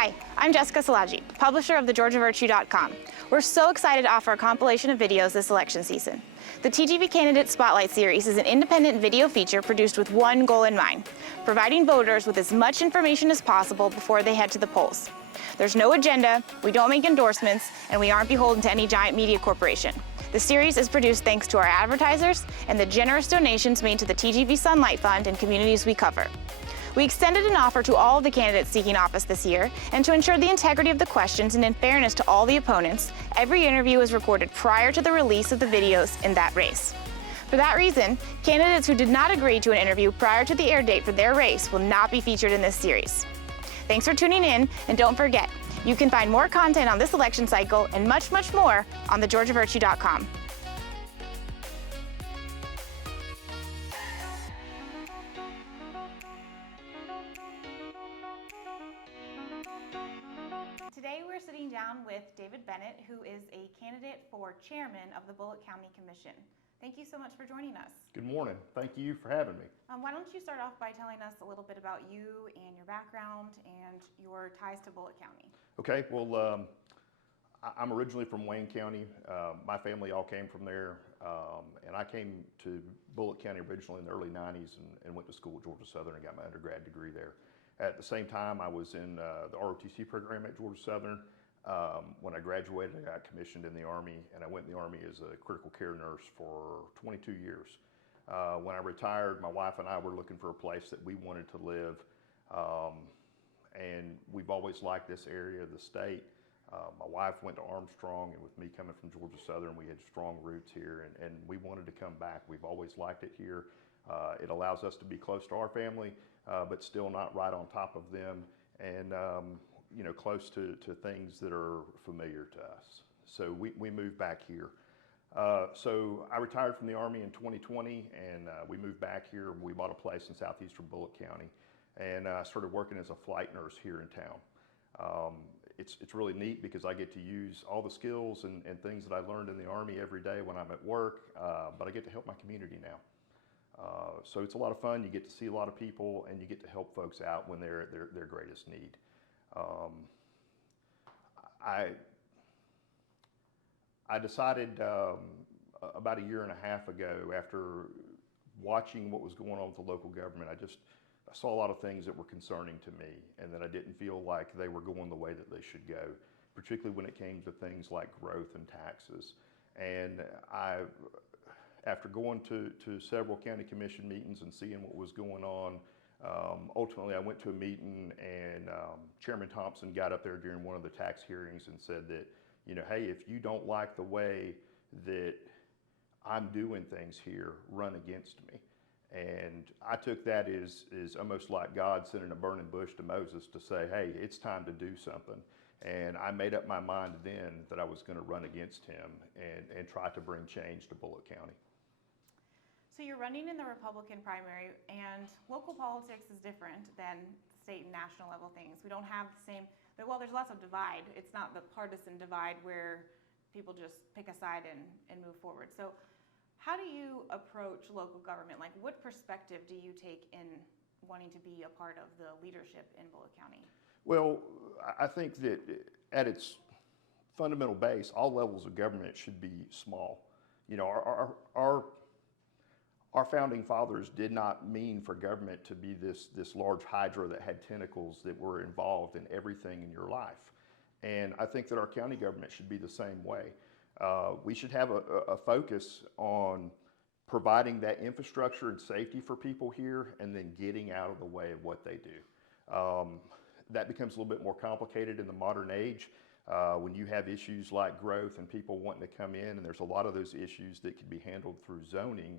Hi, I'm Jessica Salaji, publisher of thegeorgiavirtue.com. We're so excited to offer a compilation of videos this election season. The TGV Candidate Spotlight Series is an independent video feature produced with one goal in mind, providing voters with as much information as possible before they head to the polls. There's no agenda, we don't make endorsements, and we aren't beholden to any giant media corporation. The series is produced thanks to our advertisers and the generous donations made to the TGV Sunlight Fund and communities we cover. We extended an offer to all of the candidates seeking office this year, and to ensure the integrity of the questions and in fairness to all the opponents, every interview is recorded prior to the release of the videos in that race. For that reason, candidates who did not agree to an interview prior to the air date for their race will not be featured in this series. Thanks for tuning in, and don't forget, you can find more content on this election cycle and much, much more on thegeorgiavirtue.com. Today we're sitting down with David Bennett, who is a candidate for chairman of the Bulloch County Commission. Thank you so much for joining us. Good morning. Thank you for having me. Why don't you start off by telling us a little bit about you and your background and your ties to Bulloch County? Okay, well, I'm originally from Wayne County. My family all came from there, and I came to Bulloch County originally in the early 90s and went to school at Georgia Southern and got my undergrad degree there. At the same time, I was in the ROTC program at Georgia Southern. When I graduated, I got commissioned in the Army, and I went in the Army as a critical care nurse for 22 years. When I retired, my wife and I were looking for a place that we wanted to live, and we've always liked this area of the state. My wife went to Armstrong, and with me coming from Georgia Southern, we had strong roots here, and we wanted to come back. We've always liked it here. It allows us to be close to our family, but still not right on top of them, and you know, close to things that are familiar to us. So we moved back here. So I retired from the Army in 2020, and we moved back here. We bought a place in southeastern Bulloch County, and started working as a flight nurse here in town. It's really neat because I get to use all the skills and things that I learned in the Army every day when I'm at work, but I get to help my community now. So it's a lot of fun. You get to see a lot of people, and you get to help folks out when they're at their greatest need. I decided about a year and a half ago, after watching what was going on with the local government, I saw a lot of things that were concerning to me, and that I didn't feel like they were going the way that they should go, particularly when it came to things like growth and taxes. And after going to several county commission meetings and seeing what was going on, ultimately I went to a meeting, and Chairman Thompson got up there during one of the tax hearings and said that, you know, hey, if you don't like the way that I'm doing things here, run against me. And I took that as almost like God sending a burning bush to Moses to say, hey, it's time to do something. And I made up my mind then that I was going to run against him and try to bring change to Bulloch County. So you're running in the Republican primary, and local politics is different than state and national level things. We don't have the same, well, there's lots of divide. It's not the partisan divide where people just pick a side and move forward. So how do you approach local government? Like, what perspective do you take in wanting to be a part of the leadership in Bulloch County? Well, I think that at its fundamental base, all levels of government should be small. You know, our founding fathers did not mean for government to be this large hydra that had tentacles that were involved in everything in your life. And I think that our county government should be the same way. We should have a focus on providing that infrastructure and safety for people here, and then getting out of the way of what they do. That becomes a little bit more complicated in the modern age when you have issues like growth and people wanting to come in, and there's a lot of those issues that can be handled through zoning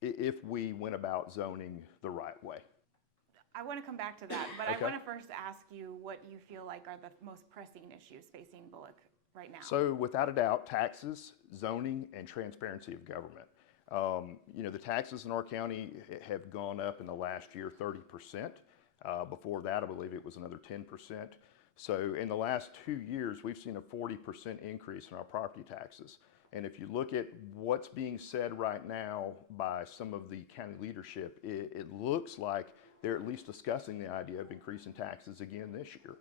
if we went about zoning the right way. I want to come back to that, but Okay. I want to first ask you what you feel like are the most pressing issues facing Bulloch right now. So without a doubt, taxes, zoning, and transparency of government. You know, the taxes in our county have gone up in the last year 30%. Before that, I believe it was another 10%. So in the last 2 years, we've seen a 40% increase in our property taxes. And if you look at what's being said right now by some of the county leadership, it looks like they're at least discussing the idea of increasing taxes again this year.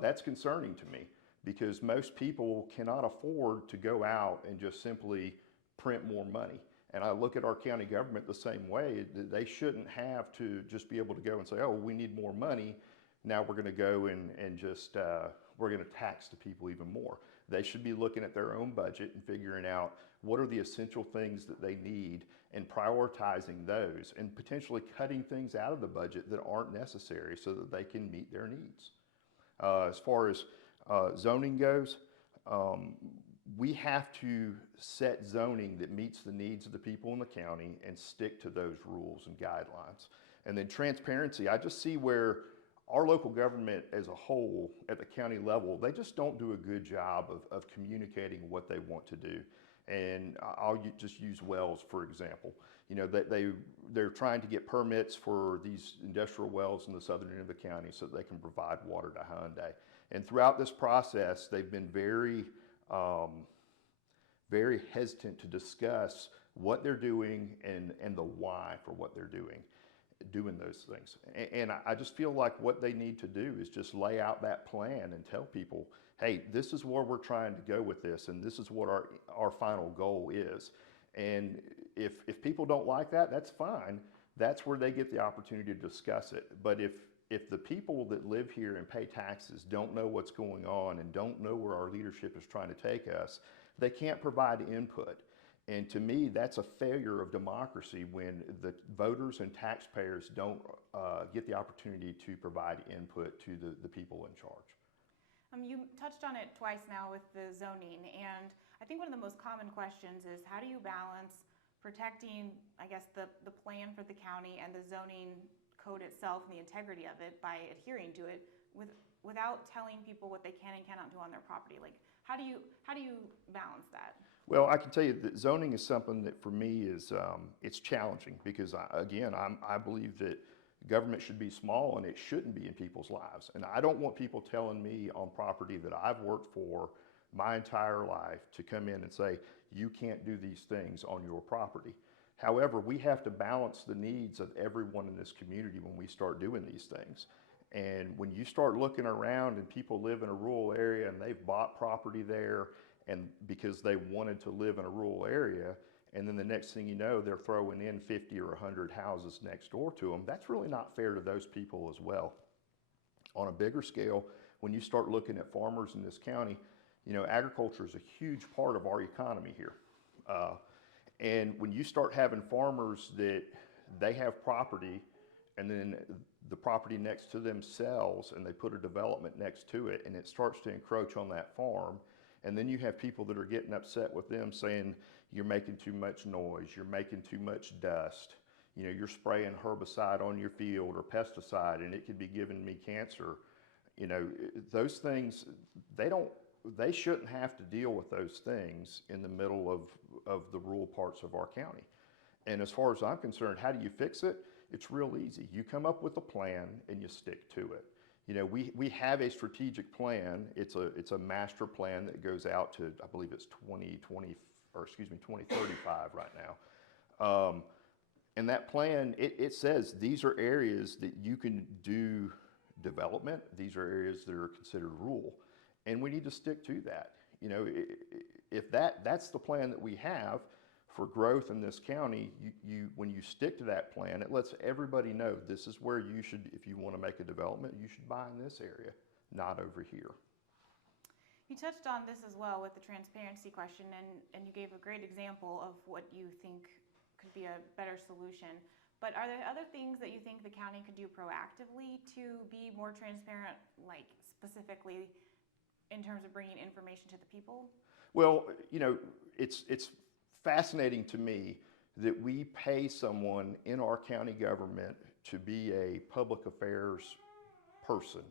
That's concerning to me because most people cannot afford to go out and just simply print more money. And I look at our county government the same way. They shouldn't have to just be able to go and say, oh, we need more money. Now we're going to go and just, we're going to tax the people even more. They should be looking at their own budget and figuring out what are the essential things that they need and prioritizing those and potentially cutting things out of the budget that aren't necessary so that they can meet their needs. As far as zoning goes, we have to set zoning that meets the needs of the people in the county and stick to those rules and guidelines. And then transparency, I just see where our local government as a whole at the county level, they just don't do a good job of communicating what they want to do. And I'll just use wells, for example. You know, they're trying to get permits for these industrial wells in the southern end of the county so that they can provide water to Hyundai. And throughout this process, they've been very hesitant to discuss what they're doing and the why for what they're doing those things. And I just feel like what they need to do is just lay out that plan and tell people, hey, this is where we're trying to go with this, and this is what our final goal is. And if people don't like that, that's fine. That's where they get the opportunity to discuss it. But if the people that live here and pay taxes don't know what's going on and don't know where our leadership is trying to take us, they can't provide input. And to me, that's a failure of democracy when the voters and taxpayers don't get the opportunity to provide input to the people in charge. You touched on it twice now with the zoning, and I think one of the most common questions is how do you balance protecting, I guess, the plan for the county and the zoning code itself and the integrity of it by adhering to it without telling people what they can and cannot do on their property? Like, how do you balance that? Well, I can tell you that zoning is something that for me is it's challenging because I believe that government should be small and it shouldn't be in people's lives. And I don't want people telling me on property that I've worked for my entire life to come in and say, you can't do these things on your property. However, we have to balance the needs of everyone in this community when we start doing these things. And when you start looking around and people live in a rural area and they've bought property there and because they wanted to live in a rural area, and then the next thing you know, they're throwing in 50 or 100 houses next door to them, that's really not fair to those people as well. On a bigger scale, when you start looking at farmers in this county, you know, agriculture is a huge part of our economy here. And when you start having farmers that they have property and then the property next to them sells and they put a development next to it and it starts to encroach on that farm, and then you have people that are getting upset with them saying, you're making too much noise, you're making too much dust, you know, you're spraying herbicide on your field or pesticide and it could be giving me cancer. You know, those things, they shouldn't have to deal with those things in the middle of the rural parts of our county. And as far as I'm concerned, how do you fix it? It's real easy. You come up with a plan and you stick to it. You know, we have a strategic plan. It's a master plan that goes out to, I believe it's 2035 right now. And that plan, it says these are areas that you can do development. These are areas that are considered rural. And we need to stick to that. You know, if that's the plan that we have for growth in this county, when you stick to that plan, it lets everybody know this is where you should, if you want to make a development, you should buy in this area, not over here. You touched on this as well with the transparency question, and you gave a great example of what you think could be a better solution. But are there other things that you think the county could do proactively to be more transparent, like specifically in terms of bringing information to the people? Well, you know, it's fascinating to me that we pay someone in our county government to be a public affairs person.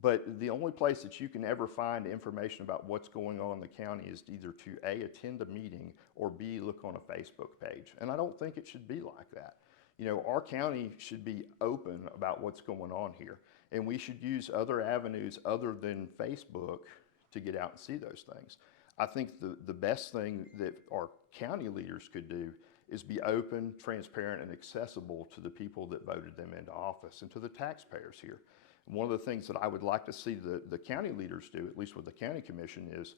But the only place that you can ever find information about what's going on in the county is either to A, attend a meeting, or B, look on a Facebook page. And I don't think it should be like that. You know, our county should be open about what's going on here. And we should use other avenues other than Facebook to get out and see those things. I think the best thing that our county leaders could do is be open, transparent, and accessible to the people that voted them into office and to the taxpayers here. And one of the things that I would like to see the county leaders do, at least with the county commission, is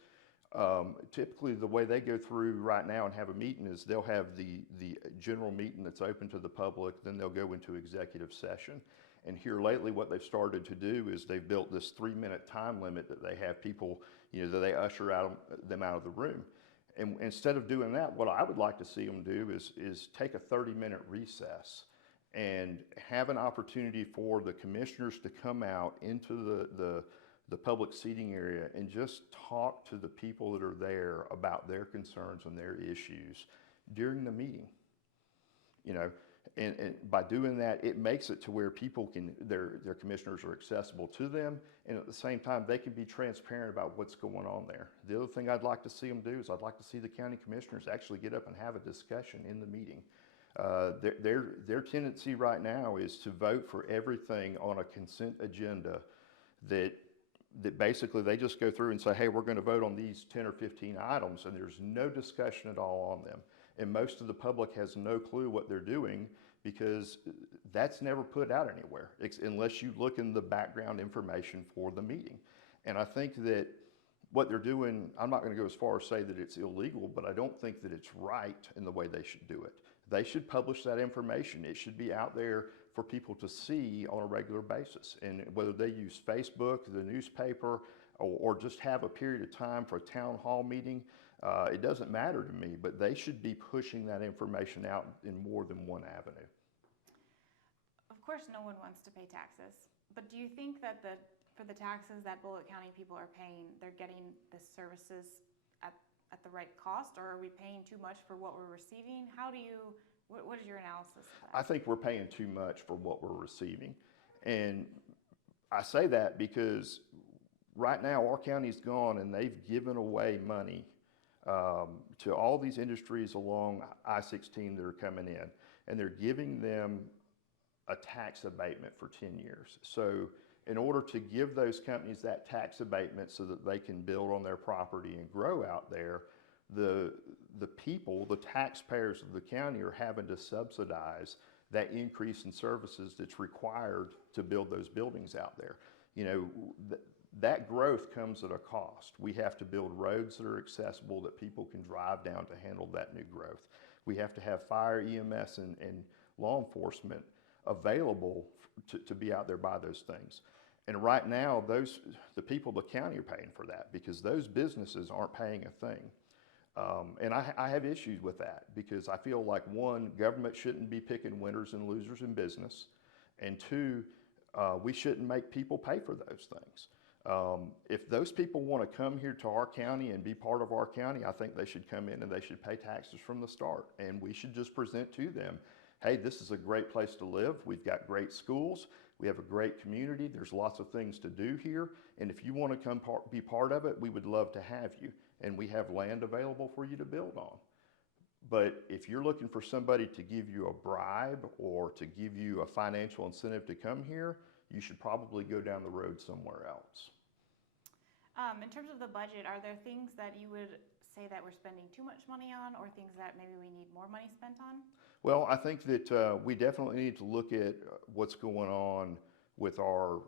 typically the way they go through right now and have a meeting is they'll have the general meeting that's open to the public, then they'll go into executive session. And here lately what they've started to do is they've built this 3-minute time limit that they have people, that they usher them out of the room. And instead of doing that, what I would like to see them do is take a 30-minute recess and have an opportunity for the commissioners to come out into the public seating area and just talk to the people that are there about their concerns and their issues during the meeting. And by doing that, it makes it to where people their commissioners are accessible to them, and at the same time, they can be transparent about what's going on there. The other thing I'd like to see them do is I'd like to see the county commissioners actually get up and have a discussion in the meeting. Their tendency right now is to vote for everything on a consent agenda that basically they just go through and say, hey, we're going to vote on these 10 or 15 items, and there's no discussion at all on them. And most of the public has no clue what they're doing because that's never put out anywhere unless you look in the background information for the meeting. And I think that what they're doing, I'm not going to go as far as say that it's illegal, but I don't think that it's right in the way they should do it. They should publish that information. It should be out there for people to see on a regular basis. And whether they use Facebook, the newspaper, or just have a period of time for a town hall meeting, it doesn't matter to me, but they should be pushing that information out in more than one avenue. Of course, no one wants to pay taxes, but do you think that for the taxes that Bulloch County people are paying, they're getting the services at the right cost, or are we paying too much for what we're receiving? What is your analysis of that? I think we're paying too much for what we're receiving. And I say that because right now our county's gone and they've given away money to all these industries along I-16 that are coming in, and they're giving them a tax abatement for 10 years. So in order to give those companies that tax abatement so that they can build on their property and grow out there, the people, the taxpayers of the county are having to subsidize that increase in services that's required to build those buildings out there. That growth comes at a cost. We have to build roads that are accessible that people can drive down to handle that new growth. We have to have fire, EMS, and law enforcement available to be out there by those things. And right now, the people of the county are paying for that because those businesses aren't paying a thing. And I have issues with that because I feel like, one, government shouldn't be picking winners and losers in business, and two, we shouldn't make people pay for those things. If those people want to come here to our county and be part of our county, I think they should come in and they should pay taxes from the start. And we should just present to them, hey, this is a great place to live. We've got great schools. We have a great community. There's lots of things to do here. And if you want to come be part of it, we would love to have you. And we have land available for you to build on. But if you're looking for somebody to give you a bribe or to give you a financial incentive to come here, you should probably go down the road somewhere else. In terms of the budget, are there things that you would say that we're spending too much money on, or things that maybe we need more money spent on? Well, I think that we definitely need to look at what's going on with our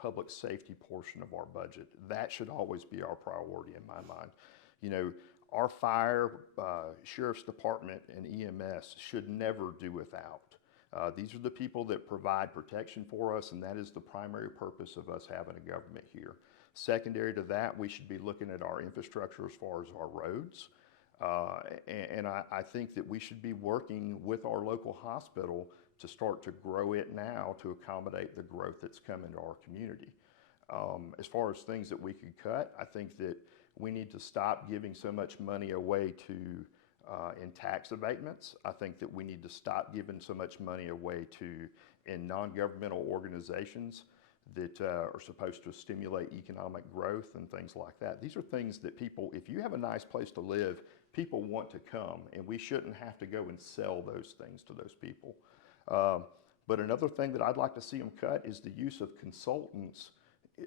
public safety portion of our budget. That should always be our priority in my mind. Our fire, sheriff's department, and EMS should never do without. These are the people that provide protection for us, and that is the primary purpose of us having a government here. Secondary to that, we should be looking at our infrastructure as far as our roads. And I think that we should be working with our local hospital to start to grow it now to accommodate the growth that's coming to our community. As far as things that we could cut, I think that we need to stop giving so much money away in tax abatements. I think that we need to stop giving so much money away in non-governmental organizations that are supposed to stimulate economic growth and things like that. These are things that people, if you have a nice place to live, people want to come, and we shouldn't have to go and sell those things to those people. But another thing that I'd like to see them cut is the use of consultants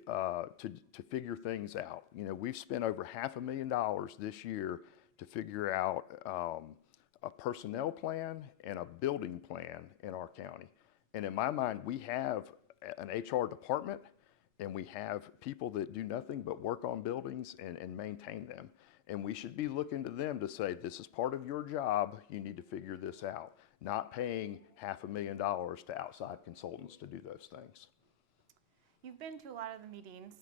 to figure things out. We've spent over $500,000 this year to figure out a personnel plan and a building plan in our county. And in my mind, we have an HR department and we have people that do nothing but work on buildings and maintain them. And we should be looking to them to say, this is part of your job, you need to figure this out. Not paying $500,000 to outside consultants to do those things. You've been to a lot of the meetings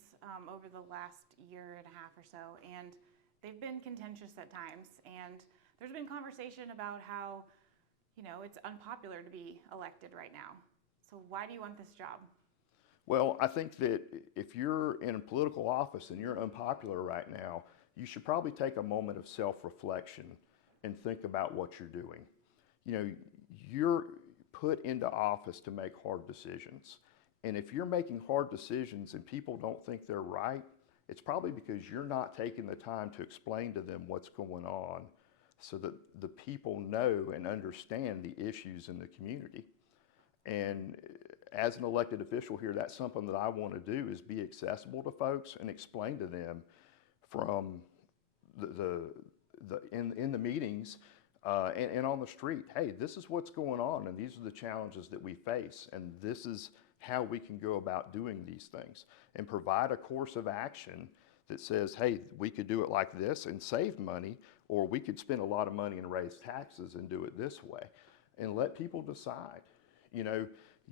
over the last year and a half or so, and they've been contentious at times. And there's been conversation about how, you know, it's unpopular to be elected right now. So why do you want this job? Well, I think that if you're in a political office and you're unpopular right now, you should probably take a moment of self-reflection and think about what you're doing. You know, you're put into office to make hard decisions. And if you're making hard decisions and people don't think they're right, it's probably because you're not taking the time to explain to them what's going on so that the people know and understand the issues in the community. And as an elected official here, that's something that I want to do, is be accessible to folks and explain to them from in the meetings and on the street, hey, this is what's going on and these are the challenges that we face and this is how we can go about doing these things, and provide a course of action that says, hey, we could do it like this and save money, or we could spend a lot of money and raise taxes and do it this way, and let people decide. You know,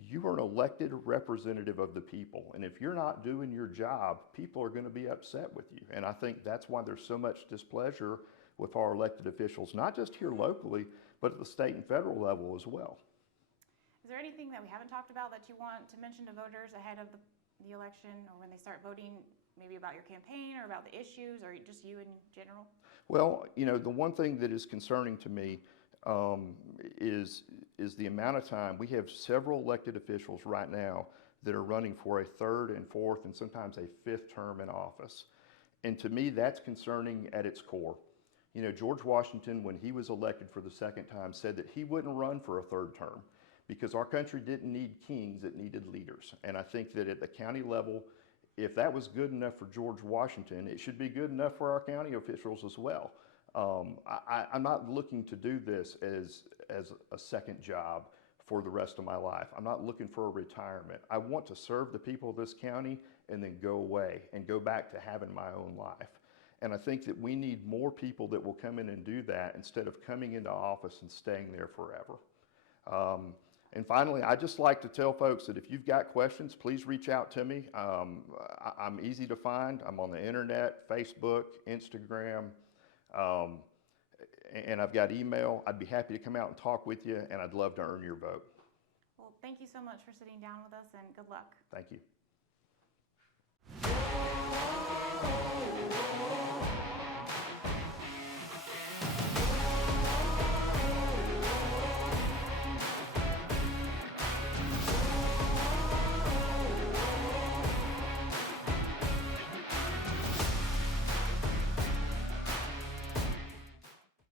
you are an elected representative of the people, and if you're not doing your job, people are going to be upset with you. And I think that's why there's so much displeasure with our elected officials, not just here locally, but at the state and federal level as well. Is there anything that we haven't talked about that you want to mention to voters ahead of the election, or when they start voting, maybe about your campaign or about the issues, or just you in general? Well, you know, the one thing that is concerning to me is the amount of time. We have several elected officials right now that are running for a third and fourth and sometimes a fifth term in office. And to me, that's concerning at its core. You know, George Washington, when he was elected for the second time, said that he wouldn't run for a third term because our country didn't need kings, it needed leaders. And I think that at the county level, if that was good enough for George Washington, it should be good enough for our county officials as well. I'm not looking to do this as a second job for the rest of my life. I'm not looking for a retirement. I want to serve the people of this county and then go away and go back to having my own life. And I think that we need more people that will come in and do that instead of coming into office and staying there forever. And finally, I just like to tell folks that if you've got questions, please reach out to me. I'm easy to find. I'm on the internet, Facebook, Instagram, and I've got email. I'd be happy to come out and talk with you, and I'd love to earn your vote. Well, thank you so much for sitting down with us, and good luck. Thank you.